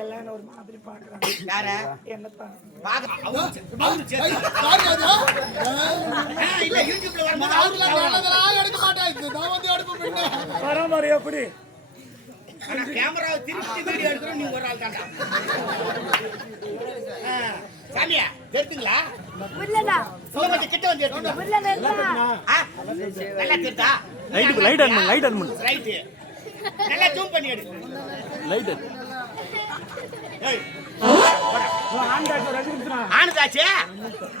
எல்லாம் ஒரு மாதிரி பாக்குறாங்க யார? பின்ன. பராமரி எப்படி? ஆனா கேமராவை திருப்பி வீடியோ எடுக்கிறோம் நீ ஒரு ஆள் சாமியா தெரிஞ்சுங்களா? கிட்ட வந்து நல்லா தெரியுதா? லைட் லைட் ஆன் பண்ணு லைட் ஆன் பண்ணு. நல்லா ஜூம் பண்ணி எடு லைட் ரஜினினா ஆனதாச்சே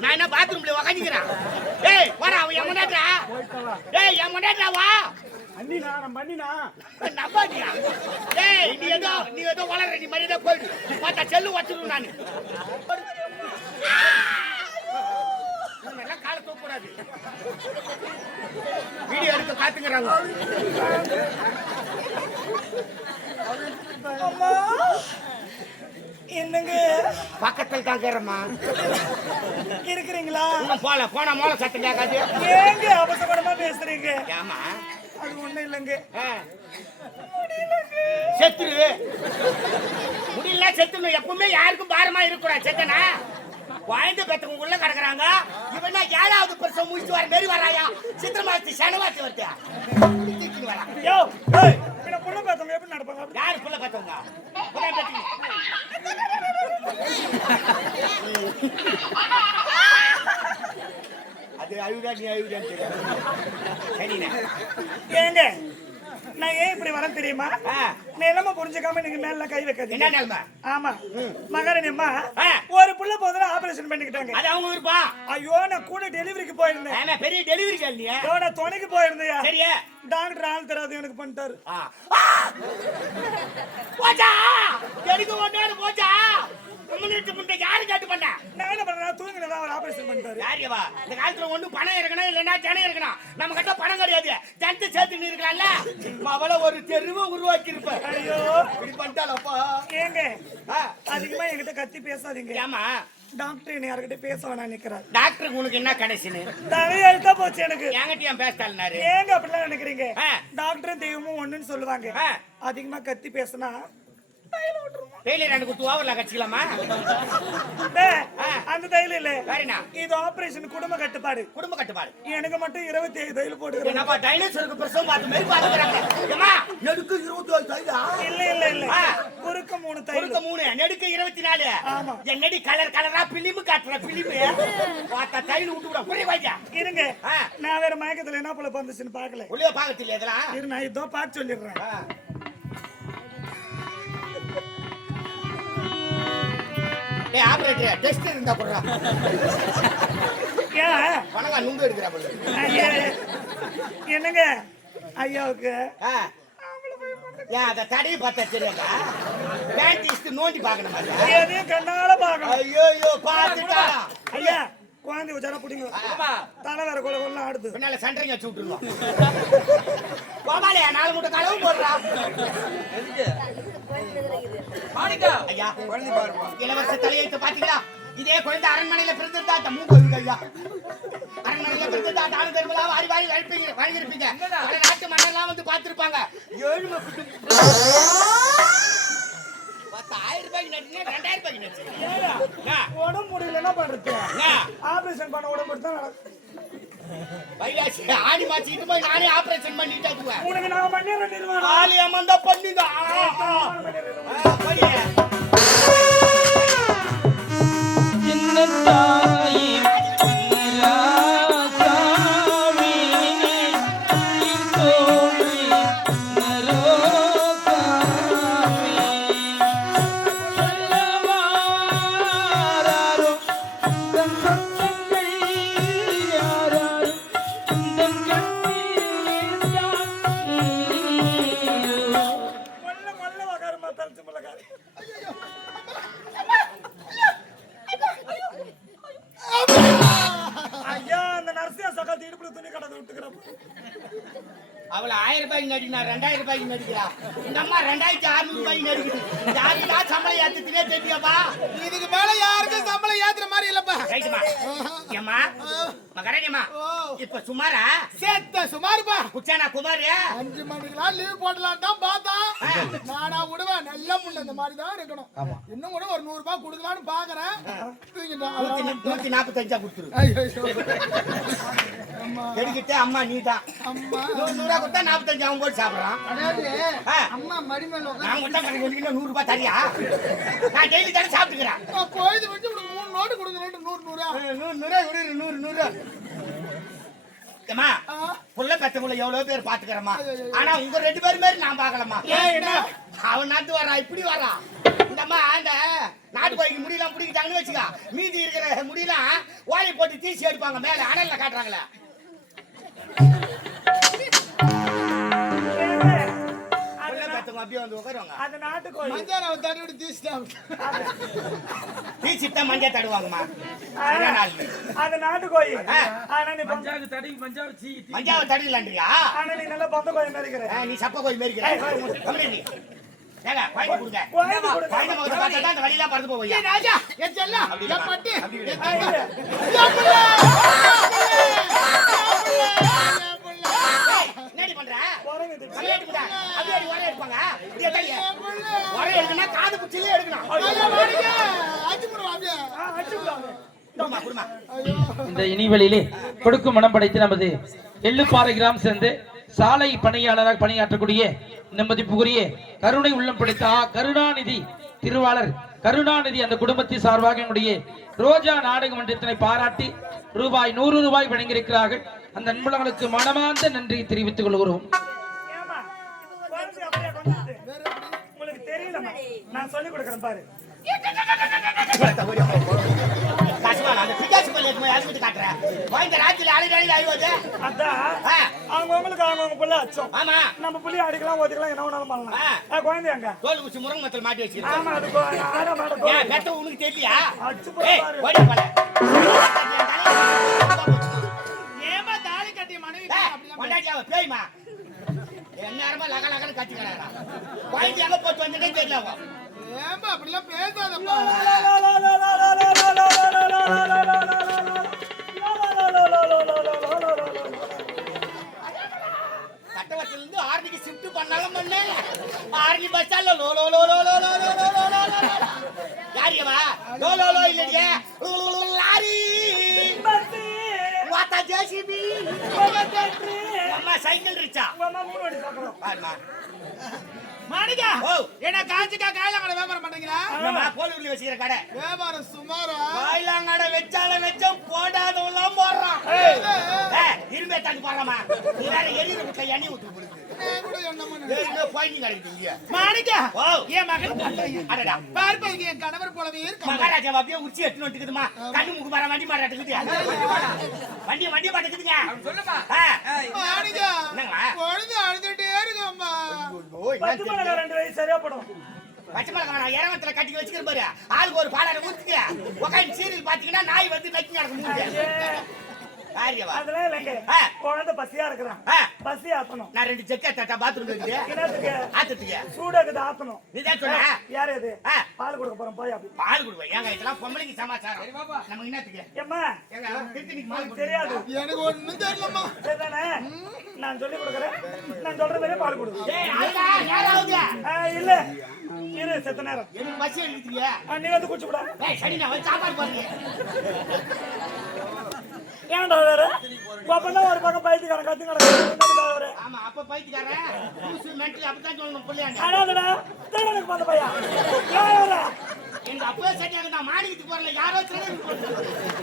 நான் என்ன பாத்ரூம்ல உக்காந்துக்கிறேன்? ஏய் வாடா அவன் என் முன்னாடிடா. ஏய் என் முன்னாடிடா வா. அண்ணினா நம்ம பண்ணினா நம்பாதியா ஏய் நீ ஏதோ நீ ஏதோ வளர நீ மரியாதை போயிடு. பார்த்தா செல்லு வச்சிருவேன் நான். எல்லாம் காலை தூக்கூடாது வீடியோ எடுக்க காத்துக்கிறாங்க. அம்மா. என்னங்க? பக்கத்தில் தான் கேறம்மா இருக்கிறீங்களா? போல போன மோள சத்தம் கேட்காது. ஏங்க அவசரமா பேசுறீங்க? ஏமா அது ஒண்ணும் இல்லைங்க. செத்துரு. முடியல செத்துணும் எப்பவுமே யாருக்கும் பாரமா இருக்கக்கூடாது செத்தனா? குழந்தை பெத்தவங்க உள்ள கிடக்குறாங்க. இவன் ஏழாவது பிரசவம் முடிச்சு வர மாரி வராயா? சித்திர மாசத்து சனவாசி வருத்தியா வரா யோ பொண்ணு பார்த்தவங்க எப்படி நடப்பாங்க? யாரு புள்ள பெத்தவங்க. அது அழுதா நீ சரிண்ணே. ஏங்க நான் ஏன் இப்படி வரேன் தெரியுமா. நிலைமை புரிஞ்சுக்காம நீங்க மேல கை வைக்காதீங்க. என்ன நிலைமை? ஆமா. மகாராணி அம்மா. ஒரு புள்ள போதுல ஆபரேஷன் பண்ணிக்கிட்டாங்க. அது அவங்க விருப்பம் ஐயோ நான் கூட டெலிவரிக்கு போயிருந்தேன். பெரிய டெலிவரி கேள் நீ. ஐயோ, நான் துணைக்கு போயிருந்தேன் சரியா. டாக்டர் ஆள் தெரியாது எனக்கு பண்ணிட்டாரு! போச்சா? எனக்கு ஒன்னாரு போச்சா? கம்யூனிட்டி முண்டை யாரு கேட்டு பண்ண? நான் என்ன பண்றேன்? தூங்கினதா அவர் ஆபரேஷன் பண்ணிட்டாரு. யாரியவா இந்த காலத்துல ஒண்ணு பணம் இருக்கணும் இல்லைன்னா ஜனம் இருக்கணும். நம்ம கிட்ட பணம் கிடையாது. ஜனத்தை சேர்த்து இருக்கலாம்ல? அவள ஒரு தெருவை உருவாக்கி இருப்ப ஐயோ. இப்படி பண்ணிட்டாலப்பா ஏங்க அதிகமா என்கிட்ட கத்தி பேசாதீங்க. ஏமா டாக்டர் என்ன யார்கிட்ட பேச வேணாம் நிக்கிறார். டாக்டருக்கு உனக்கு என்ன கடைசின்னு? தலையெழுத்தா போச்சு எனக்கு. என்கிட்ட ஏன் பேசிட்டாருனாரு ஏங்க அப்படிலாம் நினைக்கிறீங்க. டாக்டரும் தெய்வமும் ஒண்ணுன்னு சொல்லுவாங்க. அதிகமா கத்தி பேசினா டெய்லி ரெண்டு குத்து ஓவர்ல கட்சிக்கலாமா. அந்த தையல் இல்ல. வேறனா இது ஆபரேஷன் குடும்ப கட்டுப்பாடு. குடும்ப கட்டுப்பாடு. எனக்கு மட்டும் இருபத்தி ஐந்து தையல் போட்டுக்கிறேன். என்னப்பா டைனோசருக்கு பிரசவம் பார்த்த மாதிரி பாத்துக்கிறாங்க ஏமா நெடுக்கு இருபத்தி ஏழு தைலா? இல்ல இல்ல இல்ல. குறுக்க மூணு தையல் குறுக்க மூணு நெடுக்கு இருபத்தி நாலு ஆமா. என்னடி கலர் கலரா பிலிமு காட்டுற பிலிமு தையல் விட்டு விட புரிய இருங்க. நான் வேற மயக்கத்துல என்ன போல வந்துச்சுன்னு பாக்கல உள்ளே பாக்கத்தில்ல இதெல்லாம்? இரு நான் இதோ பார்த்து சொல்லிடுறேன். டேய் ஆபரேட்டர்? டெஸ்ட் இருந்தா போடுறா. ஏன்? பணங்க நுங்கு எடுக்கிறா போல ஐயா, என்னங்க? ஐயாவுக்கு? ஆ. ஏன் அதை தடையை பார்த்தா தெரியாதா? பேண்ட் நோண்டி பார்க்கணும் பாரு. எதையும் கண்ணால பாக்கணும் ஐயோ ஐயோ பார்த்துட்டா. ஐயா குழந்தை வச்சாரா பிடிங்க. தலை வேற கொலை கொள்ள ஆடுது. பின்னால வச்சு விட்டுருவோம். கோபாலே நாலு மூட்டை களவு போடுறா. ஐயா இளவரச தலையெழுத்து பாத்தீங்களா இதே குழந்தை அரண்மனையில பிறந்திருந்தா ஐயா? அரண்மனையில பிறந்திருந்தா தான தர்மலா வாரி வாரி வழிப்பீங்க வழங்கிருப்பீங்க பல நாட்டு மன்னர்லாம் வந்து பார்த்திருப்பாங்க. ஏழுமை பிட்டு பத்து ஆயிரம் ரூபாய்க்கு நட்டுங்க ரெண்டாயிரம் ரூபாய்க்கு நட்டு உடம்பு முடியல என்ன பண்றது? ஆபரேஷன் பண்ண உடம்பு தான் நடக்கும். வைகாசி ஆடி மாச்சிட்டு போய் நானே ஆபரேஷன் பண்ணிட்டு உனக்கு நான் பண்ணிடுறேன் நிர்வாணம் ஆளி அம்மந்தா ரூபாய்க்கு நடிக்கிறா இந்த அம்மா ரெண்டாயிரத்தி அறுநூறு ரூபாய்க்கு நடிக்குது யாருக்கா சம்பளம் ஏத்துறதுக்கே தெரியாப்பா இதுக்கு மேல யாருக்கும் சம்பளம் ஏத்துற மாதிரி இல்லப்பா. ரைட்டுமா. ஏம்மா? மகரணியம்மா இப்ப சுமாரா? சேத்த சுமாருப்பா. குச்சானா குமார் அஞ்சு மணிக்கெல்லாம் லீவ் போடலாம் தான் பார்த்தா நானா விடுவேன். நல்ல முன்ன இந்த மாதிரி தான் இருக்கணும். இன்னும் கூட ஒரு நூறு ரூபாய் கொடுக்கலாம்னு பாக்குறேன். நூத்தி நாற்பத்தஞ்சா கொடுத்துரு. ஐயோ, ஐயோ. அம்மா. எடுக்கிட்டு அம்மா நீ தான் அம்மா நூறு நூறா கொடுத்தா நாற்பத்தஞ்சு அவன் போட்டு சாப்பிடுறான். அம்மா மடிமேல நான் கொடுத்தா கணக்கு நூறு ரூபாய் தரியா? நான் டெய்லி தானே சாப்பிட்டுக்கிறேன். பொழுது வச்சு உனக்கு மூணு நோட்டு கொடுக்குறேன் நூறு நூறா நூறு நூறு நூறு நூறு. புள்ள பெத்தவங்கள எவ்வளவு பேர் பாத்துக்கிறமா ஆனா உங்க ரெண்டு பேரும் மாதிரி நான் பாக்கலமா? அவன் நாட்டு வரா இப்படி வரா. இந்த அம்மா அந்த நாட்டு கோழிக்கு முடியெல்லாம் பிடிக்கிட்டாங்கன்னு வச்சுக்கா. மீதி இருக்கிற முடியெல்லாம் ஓலை போட்டு தீசி எடுப்பாங்க மேல அனல்ல காட்டுறாங்களே. அவங்க நாட்டுக்கோழி. மஞ்சள் அவன் தடி விட்டு தீச்சிட்டாங்க தீச்சிட்டா மஞ்சள் தடுவாங்கம்மா. அது நாட்டுக்கோழி. ஆனா நீ தடி மஞ்சாவு சீ மஞ்சாவை தடிலாண்டியா ஆனா நல்லா பந்த கோயில் நீ சப்ப கோயில் மேரிக்கிற ஏங்க கோயில் வழியெல்லாம் பறந்து போவோம் இந்த இனிவெளியிலே கொடுக்கும் மனம் படைத்து நமது எள்ளுப்பாறை கிராமம் சேர்ந்து சாலை பணியாளராக பணியாற்றக்கூடிய நிம்மதிப்புக்குரிய கருணை உள்ளம் படைத்த ஆ கருணாநிதி திருவாளர். கருணாநிதி அந்த குடும்பத்தின் சார்பாக என்னுடைய ரோஜா நாடக மன்றத்தினை பாராட்டி ரூபாய் நூறு ரூபாய் வழங்கியிருக்கிறார்கள். அந்த அன்புலங்களுக்கு மனமார்ந்த நன்றி தெரிவித்துக் கொள்கிறோம். உங்களுக்கு தெரியல நான் சொல்லி கொடுக்குறேன் பாரு. அவங்களுக்கு அவங்க பிள்ளை அச்சம். ஆமா. நம்ம பிள்ளைய அடிக்கலாம் ஓதிக்கலாம் என்ன வேணாலும் பண்ணலாம். குழந்தை எங்க தோல் குச்சி முருங்க மத்தல் மாட்டி வச்சிருக்கேன். ஆமா அது ஆனா மாட்டோம் ஏன் கட்ட உனக்கு தெரியலையா? அச்சு போய் ஓடி பல ஏமா தாலி கட்டி மனைவி அப்படியே பேய்மா? எந்நேரமா லக லகன்னு கத்திக்கிறாரா? வாங்கிட்டு எங்க போச்சு வந்துட்டே தெரியல ஏமா அப்படிலாம் பேசாதப்பா. வைக்கிற கடை. வியாபாரம் சுமாரா? வாயிலாங்கடை வச்சால வச்சோம் போடாதவெல்லாம் போடுறான். இரும்பே தாண்டி போடுறாமா? நீ வேற எரியிற முட்டை எண்ணி ஊத்து போடுது. கணவர் போலவே மகாராஜா அப்படியே உச்சி எட்டு நோட்டுக்குதுமா வண்டி மாட வண்டி வண்டி மாட்டுக்குதுங்க பொழுது அழுதுட்டே வயசு பச்சை மிளகா நான் இறவத்துல கட்டி வச்சுக்கிற பாரு. ஆளுக்கு ஒரு பாலாட ஊத்துக்க. உட்காந்து சீரியல் பாத்தீங்கன்னா நாய் வந்து நக்கி நடக்க குழந்தை பசியா இருக்கிறான் ஆ, பசி ஆத்தணும். நான் ரெண்டு செக்க தட்டா பாத்ரூம் இருக்குது என்னத்துக்கு ஆத்துட்டுங்க சூடாக்குது ஆத்தணும். நீதான் சொன்ன. யாரு இது. பால் கொடுக்க போறோம் போய் அப்படி. பால் கொடுவேன் ஏங்க இதெல்லாம் பொம்பளைக்கு சமாச்சாரம். நம்ம என்னத்துக்கு ஏம்மா? தெரியாது. எனக்கு ஒண்ணும் தெரியலம்மா. சரிதானே? நான் சொல்லி கொடுக்குறேன். நான் சொல்ற மாதிரியே பால் கொடு. ஏய் ஆளுடா நேரம் ஆகுது ஆ, இல்ல. இரு செத்த நேரம். எனக்கு ஆ, நீ வந்து குடிச்சு விட சரி நான் சாப்பாடு போடுறேன். ஏன்டா வேற அப்பதான் ஒரு பக்கம் பைத்தியக்காரன் கத்தி கிடக்கு வேற ஆமா அப்ப பைத்தியக்காரன். லூசு மென்டல் அப்படித்தான் சொல்லணும் புள்ளையாண்ட. ஆனாதுடா திருடனுக்கு பார்த்த பையா ஏன் வேற எங்க அப்பவே சரியாக நான் மாணிக்கத்துக்கு போறல யாரோ திருடன்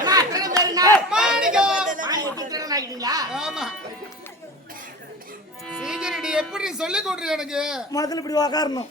என்ன திருடன் பேரு மாணிக்கம். மாணிக்கத்துக்கு திருடன் ஆகிட்டீங்களா? ஆமா. சீக்கிரடி எப்படி சொல்லி கொடுறீ எனக்கு? முதல்ல இப்படி உக்காரணும்.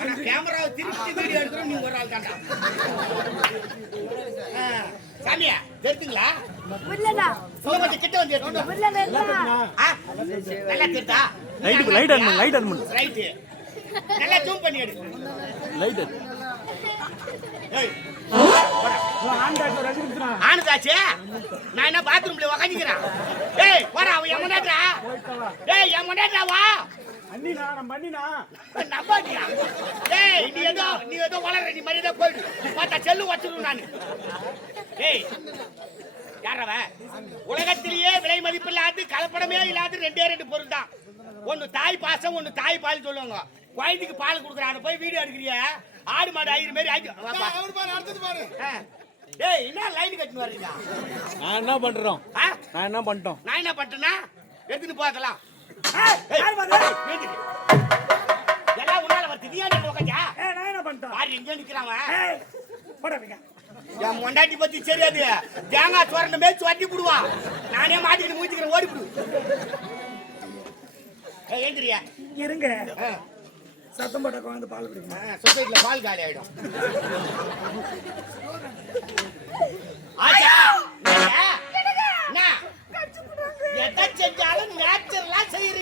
ஆனா கேமராவை திருப்பி வீடியோ எடுக்கிறோம் நீ ஒரு ஆள் தான்டா. ஆ, சாமியா தெரிஞ்சுங்களா புரியலடா சொல்ல கொஞ்சம் கிட்ட வந்து எடுத்துங்க நல்லா தெரியுதா லைட் லைட் ஆன் பண்ணு லைட் ஆன் பண்ணு. ரைட்டு நல்லா ஜூம் பண்ணி எடு. லைட் ஆன் ஏய், ஆனதாச்சே நான் என்ன பாத்ரூம்ல உக்காந்துக்கிறேன்? ஏய் அவன் என் முன்னாடிடா. ஏய் என் முன்னாடிடா வா. அண்ணினா நம்ம பண்ணினா. நம்பாதியா ஏய் நீ ஏதோ நீ ஏதோ வளர நீ மரியாதை போயிடு. பார்த்தா செல்லு வச்சிருவேன் நான். ஏய் யாரவ உலகத்திலேயே விலை மதிப்பு இல்லாத கலப்படமே இல்லாத ரெண்டே ரெண்டு பொருள் தான். ஒன்னு தாய் பாசம் ஒன்னு தாய் பால் சொல்லுவாங்க. குழந்தைக்கு பால் கொடுக்குறான போய் வீடியோ எடுக்கிறிய? ஆடு மாடு ஐயர் மாதிரி ஆக்கி வாப்பா. அவரு பாரு அடுத்தது பாரு. ஆ. ஏய் என்ன லைன் கட்டின்னு வர்றீங்க? நான் என்ன பண்றோம்? ஆ? நான் என்ன பண்ணிட்டோம்? நான் என்ன பண்ணிட்டேன்னா எடுத்துட்டு போகலாம். யார் பாரு? எல்லாம் உன்னால வருது. நீ ஏன் நான் என்ன பண்ணிட்டேன்? பாரு எங்க. என் மொண்டாட்டி பத்தி தெரியாது. தேங்காய் சோரண்ட மேய்ச்சி வட்டி போடுவா நானே மாட்டிக்கிட்டு மூச்சிக்கிறேன் ஓடி போடு. ஏந்திரியா? இருங்க. சத்தம் போட்ட குழந்தை பால் குடிக்கணும். சொசைட்டில பால் காலி ஆயிடும். ஆச்சா?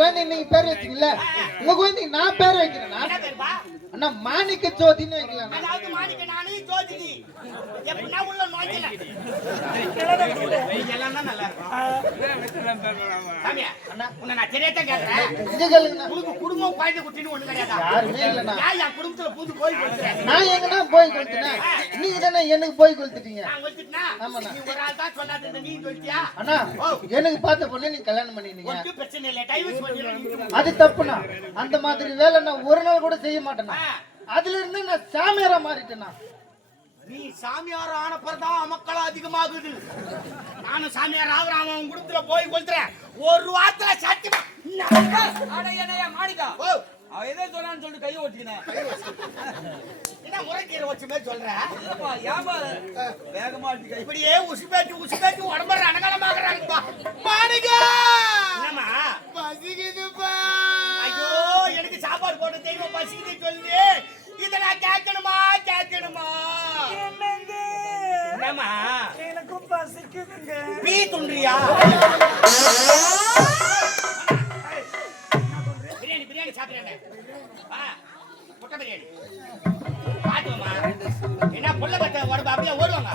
குழந்தைக்கு நீங்க பேர் வச்சீங்கல்ல உங்க குழந்தைக்கு நான் பேர் வைக்கிறேன்னா அண்ணா மாணிக்க ஜோதின்னு வைக்கலாம் எப்படின்னா உள்ள நோய்க்கல. நல்லா இருக்கும் நான் கேட்கறேன் உனக்கு குடும்பம் குழந்தை குட்டின்னு ஒண்ணு கிடையாதா? நான் என் குடும்பத்துல புது போய் நான் எங்கன்னா போய் கொடுத்தேனா நீங்க தானே எனக்கு போய் கொடுத்துட்டீங்க. நீ ஒரு ஆள் தான் சொல்லாத நீ சொல்லிட்டியா? அண்ணா எனக்கு பார்த்த பொண்ணு நீங்க கல்யாணம் பண்ணினீங்க. பிரச்சனை இல்லை. டைவர்ஸ் பண்ணிடுறேன். அது தப்புண்ணா. அந்த மாதிரி வேலை நான் ஒரு நாள் கூட செய்ய மாட்டேனா அதுல இருந்து நான் சாமியாரா மாறிட்டேனா நீ சாமியார் ஆன பிறதான் அமக்களம் அதிகமாகுது. நானும் சாமியார் ஆகுறேன் அவன் உன் குடும்பத்துல போய் கொளுத்துறேன். ஒரு வாரத்துல சத்தியமா அட என்னய்யா மாணிக்கா? ஓ, அவ எதை சொன்னான்னு சொல்லிட்டு கையை ஓட்டிக்கினேன் என்ன முறைக்கீரை வச்ச மாதிரி சொல்ற? இல்லப்பா வியாபாரம். வேகமா இப்படியே உசுப்பேத்தி உசுப்பேத்தி உடம்பு ரணகலமாகறாங்கப்பா பீ துன்றியா? பிரியாணி பிரியாணி சாப்பிடுறேன். முட்டை பிரியாணி. பாத்துமா என்ன புள்ள பத்த உடம்பு அப்படியே ஓடுவாங்க?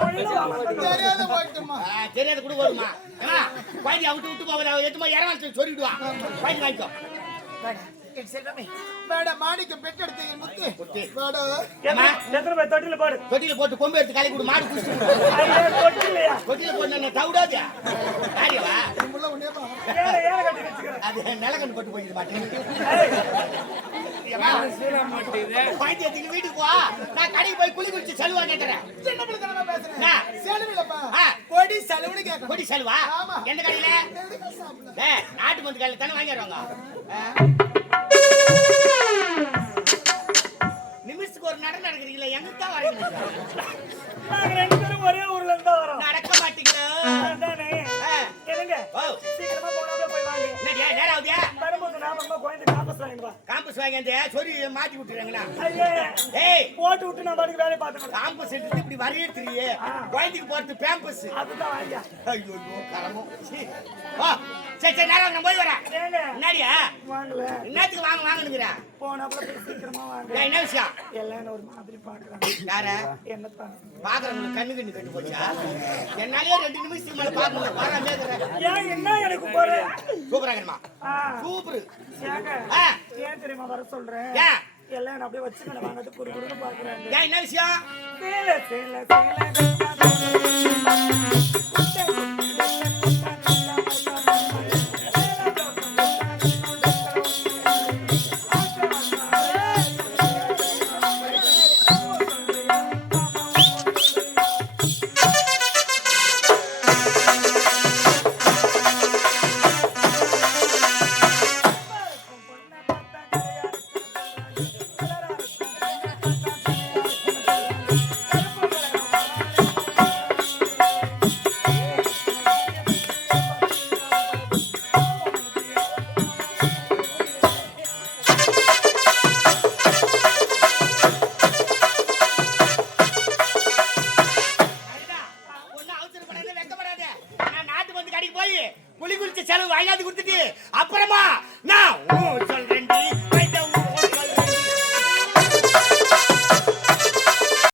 தெரியாத கூட வருமா ஏமா குழந்தை விட்டு விட்டு போவத எட்டுமா இறவான் சொல்லிடுவான் குழந்தை வாங்கிக்கோ. வேட மாணிக்கம் பெற்றெடுத்தீங்க முத்து. வேட. ஏம்மா? எத்தனை பேர் தொட்டில போடு. தொட்டில போட்டு கொம்பு எடுத்து கலை கொடு மாடு தொட்டிலையா? தொட்டில போட்டு நான் தவிடாது. யாரியவா உள்ள அது போட்டு மாட்டேன் வீட்டுக்கு போ. நான் கடைக்கு போய் குளி குளிச்சு செலவா கேட்கறேன் சின்ன பேசுறேன். ஆ. கொடி செலவுன்னு கேட்கணும் கொடி செலவா. எந்த கடையில? நாட்டு மருந்து கடையில தானே வாங்கிடுவாங்க நிமிஷத்துக்கு ஒரு நட நடக்கிறீங்களா? எங்க தான் வரீங்க நாங்க ரெண்டு பேரும் ஒரே ஊர்ல இருந்து வரோம். நடக்க மாட்டீங்களா. என்னங்க? சீக்கிரமா போனாப்ல போய் வாங்க. என்னடியா நாம குழந்தை வாங்கிட்டு காம்பஸ் மாட்டி விட்டுறாங்களா? ஏய் போட்டு விட்டு நான் பாட்டுக்கு வேலையை காம்பஸ் எடுத்து இப்படி வரையே தெரியே குழந்தைக்கு போறது பேம்பஸ் அதுதான் வாங்கியா ஐயோ கரமோ. சீ. ஓ சரி சரி நேரம் நான் போய் வரேன். என்னடியா? வாங்கல. என்னத்துக்கு வாங்க வாங்கணுங்கிற? சீக்கிரமா வாங்க. ஏய், என்ன விஷயம்? எல்லாம் என்ன ஒரு மாதிரி பாக்குறாங்க யார? என்னத்தான் பாக்குறவங்களுக்கு கண்ணு கண்ணு கட்டு போச்சா? என்னாலே ரெண்டு நிமிஷத்துக்கு மேல ஏன் என்ன எனக்கு போற? சூப்பராகணுமா ஆ, சூப்பர். ஏன் தெரியுமா வர சொல்றேன்? எல்லாம் அப்படியே வச்சு மேல வாங்கிறது குறு குறுன்னு பாக்குறாங்க என்ன விஷயம்?